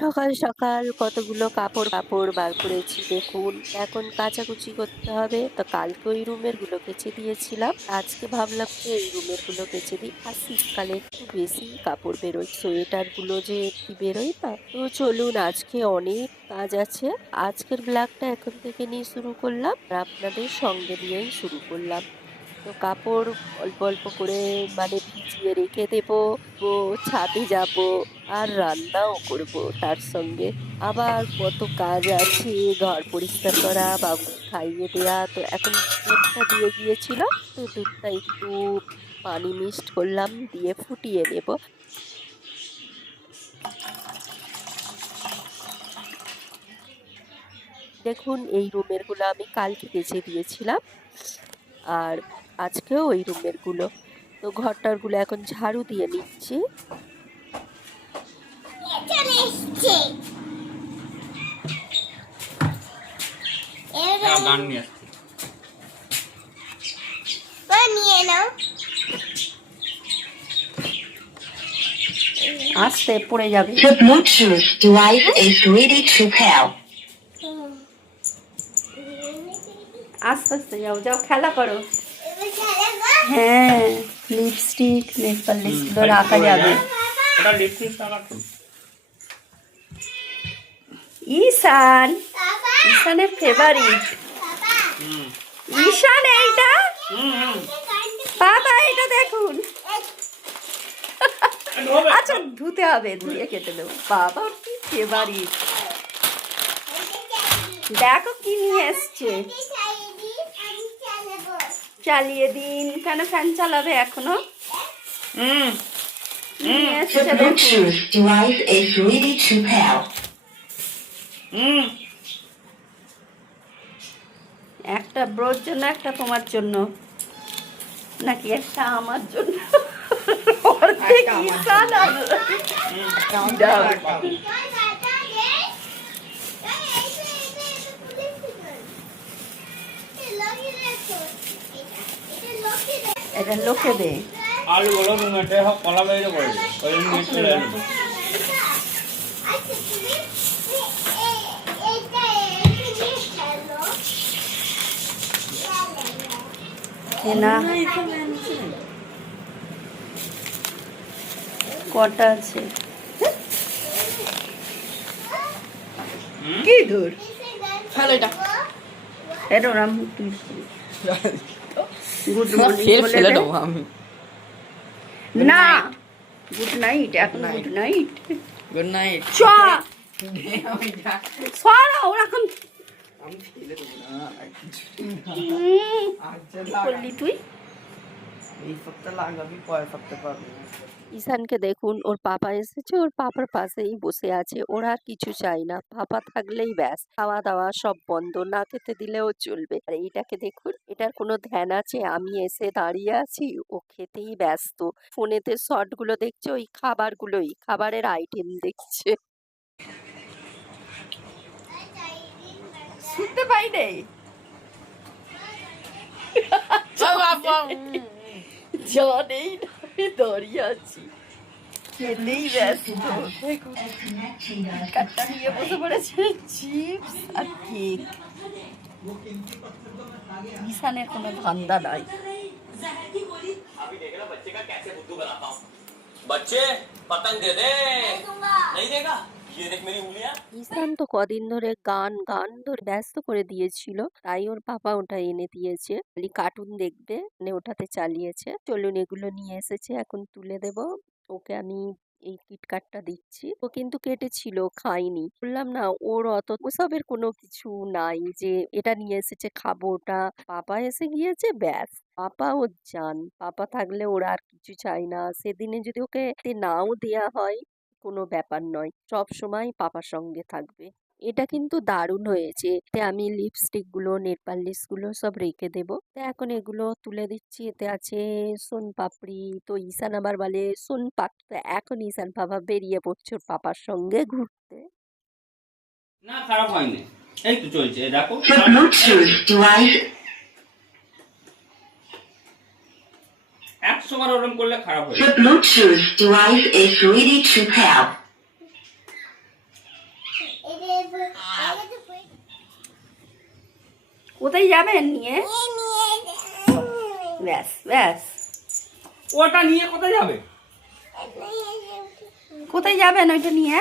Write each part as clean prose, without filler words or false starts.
সকাল সকাল কতগুলো কাপড় বার করেছি দেখুন। এখন কাচাকুচি করতে হবে, তো কালকে ওই রুমের গুলো কেচে দিয়েছিলাম, আজকে ভাবলাম যে এই রুমের গুলো কেচে দিই। আর শীতকালে একটু বেশি কাপড় বেরোয়, সোয়েটার গুলো যে কি বেরোয় না। তো চলুন, আজকে অনেক কাজ আছে। আজকের ব্লগটা এখন থেকে নিয়ে শুরু করলাম আর আপনাদের সঙ্গে নিয়েই শুরু করলাম। তো কাপড় অল্প অল্প করে মানে ভিজিয়ে রেখে দেবো। ছাদে যাব, আর রান্নাও করব তার সঙ্গে। আবার কত কাজ আছে, ঘর পরিষ্কার করা, বাবুকে খাইয়ে দেয়া। তো এখন দুধটা দিয়ে গিয়েছিল, তো দুধটা একটু পানি মিক্সড করলাম, দিয়ে ফুটিয়ে নেব। দেখুন, এই রুমের গুলো আমি কালকে কেচে দিয়েছিলাম, আর আজকেও ওই রুমের গুলো। তো ঘরটার গুলো এখন ঝাড়ু দিয়ে নিচ্ছি। গান নিয়ে আসছি। আস্তে পড়ে যাবে। The Bluetooth device is ready to pair. আস্তে আস্তে যাও, যাও খেলা করো। হ্যাঁ, লিপস্টিক নেল পালিশ গুলো রাখা যাবে। এটা লিপস্টিক আমার ঈশান, ঈশানের ফেভারিট। ঈশান এইটা, বাবা এটা দেখুন। আচ্ছা ধুতে হবে, ধুয়ে কেটে দেবো। বাবা ওর কি ফেভারিট, দেখো কি নিয়ে এসছে। চালিয়ে দিন, কেন ফ্যান চালাবে এখনো? নিয়ে The এসছে দেখুন। Bluetooth device is ready to pair. একটা ব্রোর জন্য, একটা তোমার জন্য, নাকি একটা আমার জন্য? এটা লোকে দে। আলু বলো রুমেটে হোক কলা বাইরে পড়ে ওই নিয়ে চলে আসবে। না কটা আছে? কি দূর ভালো এটা এটা ওরা গুড মর্নিং বলে দে। আমি না গুড নাইট, এখন গুড নাইট। গুড নাইট চ সরা ওরা এখন আমি ফেলে দেবো না বললি তুই। এই সপ্তাহ লাগাবি, পরের সপ্তাহ পাবি না। ঈশানকে দেখুন, ওর পাপা এসেছে, ওর পাপার পাশেই বসে আছে। ওরা আর কিছু চাই না, পাপা থাকলেই ব্যাস। খাওয়া দাওয়া সব বন্ধ, না খেতে দিলেও চলবে। আর এইটাকে দেখুন, এটার কোনো ধ্যান আছে? আমি এসে দাঁড়িয়ে আছি, ও খেতেই ব্যস্ত। ফোনেতে শর্ট গুলো দেখছে, ওই খাবারগুলোই, খাবারের আইটেম দেখছে। শুনতে পাই নেই, জানেই না আমি দাঁড়িয়ে আছি, খেতেই ব্যস্ত। কাটটা নিয়ে বসে পড়েছে, চিপস আর কেক। ঈশানের কোনো ধান্দা নাই। बच्चे पतंग दे दे नहीं देगा ये देख मेरी उंगलियां। ঈশান তো কদিন ধরে গান গান ধরে ব্যস্ত করে দিয়েছিল, তাই ওর পাপা ওটা এনে দিয়েছে। খালি কার্টুন দেখবে, মানে ওটাতে চালিয়েছে। চলুন, এগুলো নিয়ে এসেছে, এখন তুলে দেব। ওকে আমি এই কিটকাটটা দিচ্ছি। ও কিন্তু কেটেছিল, খাইনি। বললাম না, ওর অত ওসবের কোনো কিছু নাই যে এটা নিয়ে এসেছে খাবো ওটা। পাপা এসে গিয়েছে ব্যাস, পাপা ওর জান। পাপা থাকলে ওরা আর কিছু চাই না। সেদিনে যদি ওকে নাও দেয়া হয়, কোনো ব্যাপার নয়, সব সময় পাপার সঙ্গে থাকবে। এটা কিন্তু দারুণ হয়েছে। এতে আমি লিপস্টিক গুলো, নেল পালিশ গুলো সব রেখে দেবো। তো এখন এগুলো তুলে দিচ্ছি। এতে আছে সোন পাপড়ি। তো ঈশান আবার বলে সোন পাপ। তো এখন ঈশান বাবা বেরিয়ে পড়ছে ওর পাপার সঙ্গে ঘুরতে। না খারাপ হয়নি, এই তো চলছে দেখো। The Bluetooth device 100 বার ওরকম করলে খারাপ হয়ে The যাবে। Bluetooth device is ready to pair. কোথায় যাবেন নিয়ে? ব্যাস ব্যাস, ওটা নিয়ে কোথায় যাবে? কোথায় যাবেন ওইটা নিয়ে?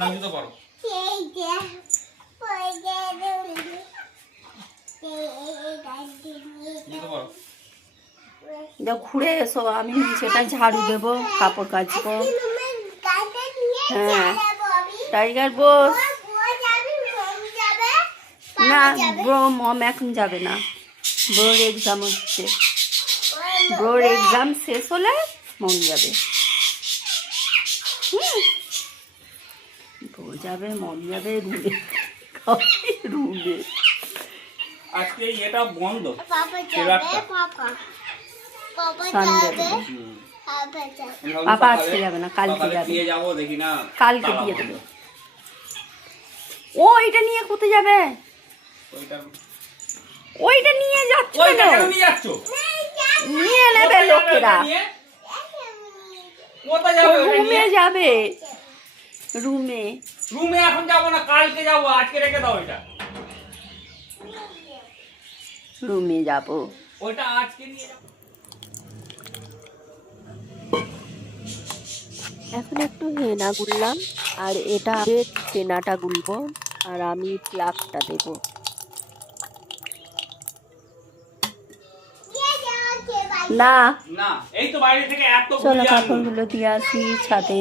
নাম জুতো পরো। জুতো পরো। যাও ঘুরে এসো, আমি সেটা ঝাড়ু দেবো, কাপড় কাচবো। হ্যাঁ টাইগার বস। না ব্রো, মম এখন যাবে না, ব্রোর এক্সাম হচ্ছে। ব্রোর এক্সাম শেষ হলে মম যাবে। ব্রো যাবে, মম যাবে রুমে, রুমে। আজকে এটা বন্ধ। সানডে পাপা আজকে যাবে না, কালকে যাবে। দিয়ে যাবো দেখি না। কালকে দিয়ে দেবে। ও এটা নিয়ে কোথায় যাবে? ওইটা নিয়ে যাচ্ছ ওইটা কেন? কেন নিয়ে যাচ্ছ? নিয়ে নেবে লোকেরা। কোথায় যাবে? রুমে যাবে, রুমে। রুমে এখন যাবো না, কালকে যাবো। আজকে রেখে দাও এটা। রুমে যাবো। ওইটা আজকে নিয়ে যাবো। এখন একটু হেনা গুললাম, আর এটা চেনাটা গুলবো, আর আমি প্লাগটা দেবো। না না, এই তো বাইরে থেকে এত চলো গুলিয়ে আনবো। কাপড়গুলো দিয়ে আসি ছাদে।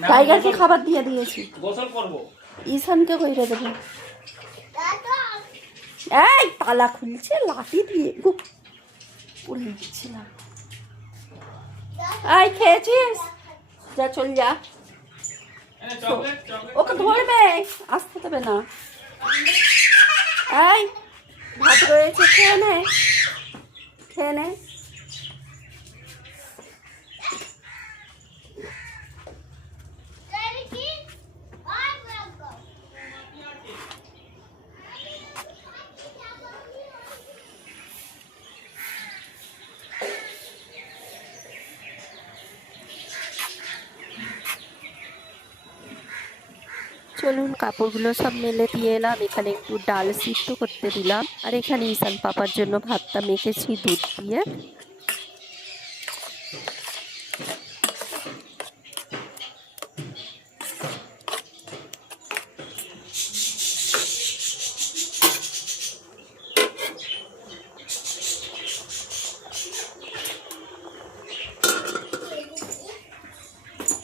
না, টাইগারকে খাবার দিয়ে দিয়েছি, গোসল করবো। ঈশানকে কইরে দেবো। এই তালা খুলছে লাঠি দিয়ে গো, পড়ে দিচ্ছিলাম। এই খেয়েছিস? যা চল যা, চকলেট চকলেট। ওকে ধরবে, আসতে দেবে না। এই ভাত রয়েছে, খেয়ে নে, খেয়ে নে। চলুন কাপড়গুলো সব মেলে দিয়ে এলাম, এখানে একটু ডাল সিদ্ধ করতে দিলাম, আর এখানে ঈশান পাপার জন্য ভাতটা মেখেছি দুধ দিয়ে।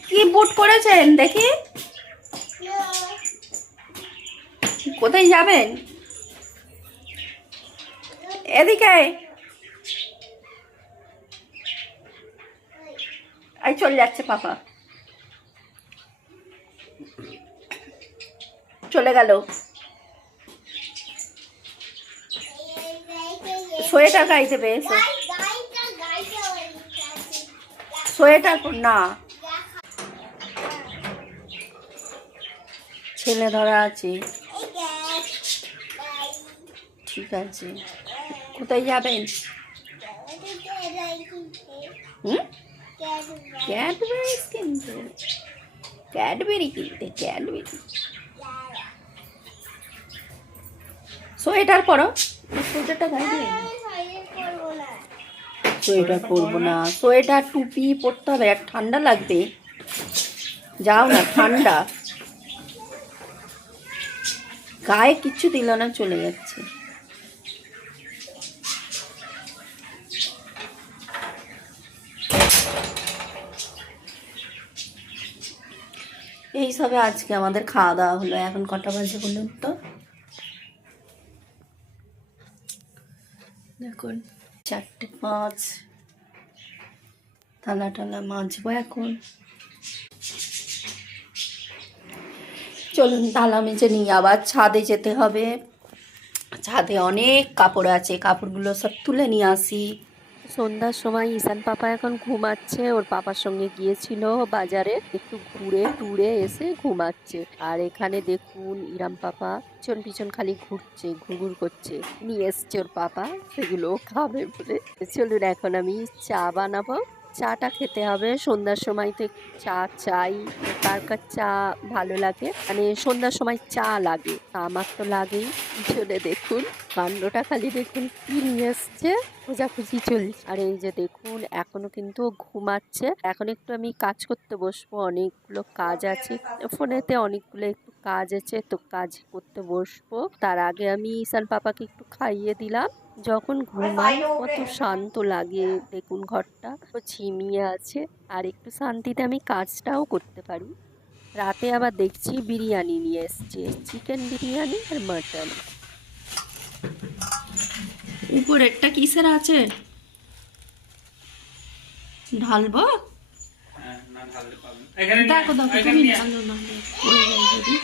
কি বুট করেছেন দেখি? কোথায় যাবেন? এদিকে এই চলে যাচ্ছে পাপা, চলে গেল। সোয়েটার গায়ে দেবে, এসো। সোয়েটার না, ছেলে ধরা আছে। ঠিক আছে, কোথায় যাবেন? ক্যাডবেরি কিনতে, ক্যাডবেরি কিনতে, ক্যাডবেরি। সোয়েটার পরো, সোয়েটারটা গায়ে দিয়ে। সোয়েটার পরবো না, সোয়েটার টুপি পরতে হবে, আর ঠান্ডা লাগবে। যাও না, ঠান্ডা গায়ে কিচ্ছু দিল না, চলে যাচ্ছে। এই সবে আজকে আমাদের খাওয়া দাওয়া হলো। এখন কটা বাজে বলুন তো? দেখুন 4:05। থালা টালা মাজবো এখন। চলুন থালা মেজে নিয়ে আবার ছাদে যেতে হবে। ছাদে অনেক কাপড় আছে, কাপড়গুলো সব তুলে নিয়ে আসি। সন্ধ্যার সময় ঈশান পাপা এখন ঘুমাচ্ছে, ওর পাপার সঙ্গে গিয়েছিল বাজারে, একটু ঘুরে টুরে এসে ঘুমাচ্ছে। আর এখানে দেখুন ইরাম পাপা পিছন পিছন খালি ঘুরছে, ঘুরঘুর করছে, নিয়ে এসছে ওর পাপা, সেগুলো খাবে বলে। চলুন এখন আমি চা বানাবো। চাটা খেতে হবে সন্ধ্যার সময় তো একটু চা চাই। কার কার চা ভালো লাগে, মানে সন্ধ্যার সময় চা লাগে, আমার তো লাগেই। পিছনে দেখুন কাণ্ডটা, খালি দেখুন কি নিয়ে এসছে, খোঁজাখুঁজি চলছে। আর এই যে দেখুন এখনো কিন্তু ও ঘুমাচ্ছে। এখন একটু আমি কাজ করতে বসবো, অনেকগুলো কাজ আছে ফোনেতে, অনেকগুলো একটু কাজ আছে, তো কাজ করতে বসবো। তার আগে আমি ঈশান পাপাকে একটু খাইয়ে দিলাম। যখন ঘুমাই কত শান্ত লাগে, দেখুন ঘরটা ও ঝিমিয়ে আছে, আর একটু শান্তিতে আমি কাজটাও করতে পারি। রাতে আবার দেখছি বিরিয়ানি নিয়ে এসছে, চিকেন বিরিয়ানি আর মাটন। উপরেরটা কিসের আছে? ঢালবো? দেখো দেখো, তুমি ঢালো না, পড়ে যাবে যদি।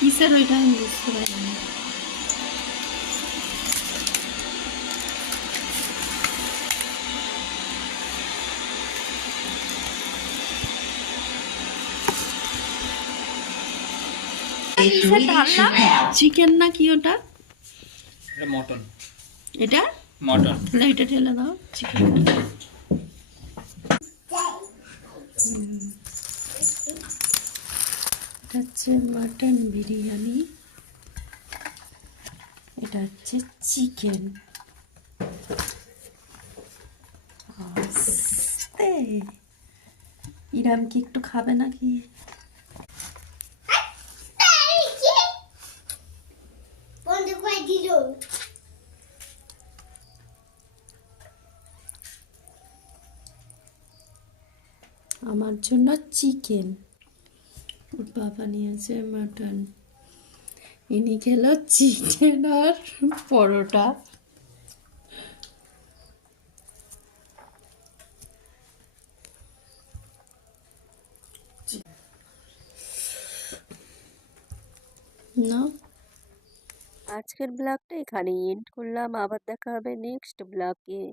কিসের ওইটা আমি বুঝতে পারি না। is ready to pair. Chicken না কি ওটা? এটা মটন। এটা মটন। তাহলে এটা ঢেলে দাও চিকেন। এটা হচ্ছে মাটন বিরিয়ানি, এটা হচ্ছে চিকেন। আস্তে, ইরাম কি একটু খাবে নাকি? আমার জন্য চিকেন, ওর বাবা নিয়েছে মাটন, ইনি খেলো চিকেন আর পরোটা। না, আজকের ব্লগটা এখানেই এন্ড করলাম, আবার দেখা হবে নেক্সট ব্লগে।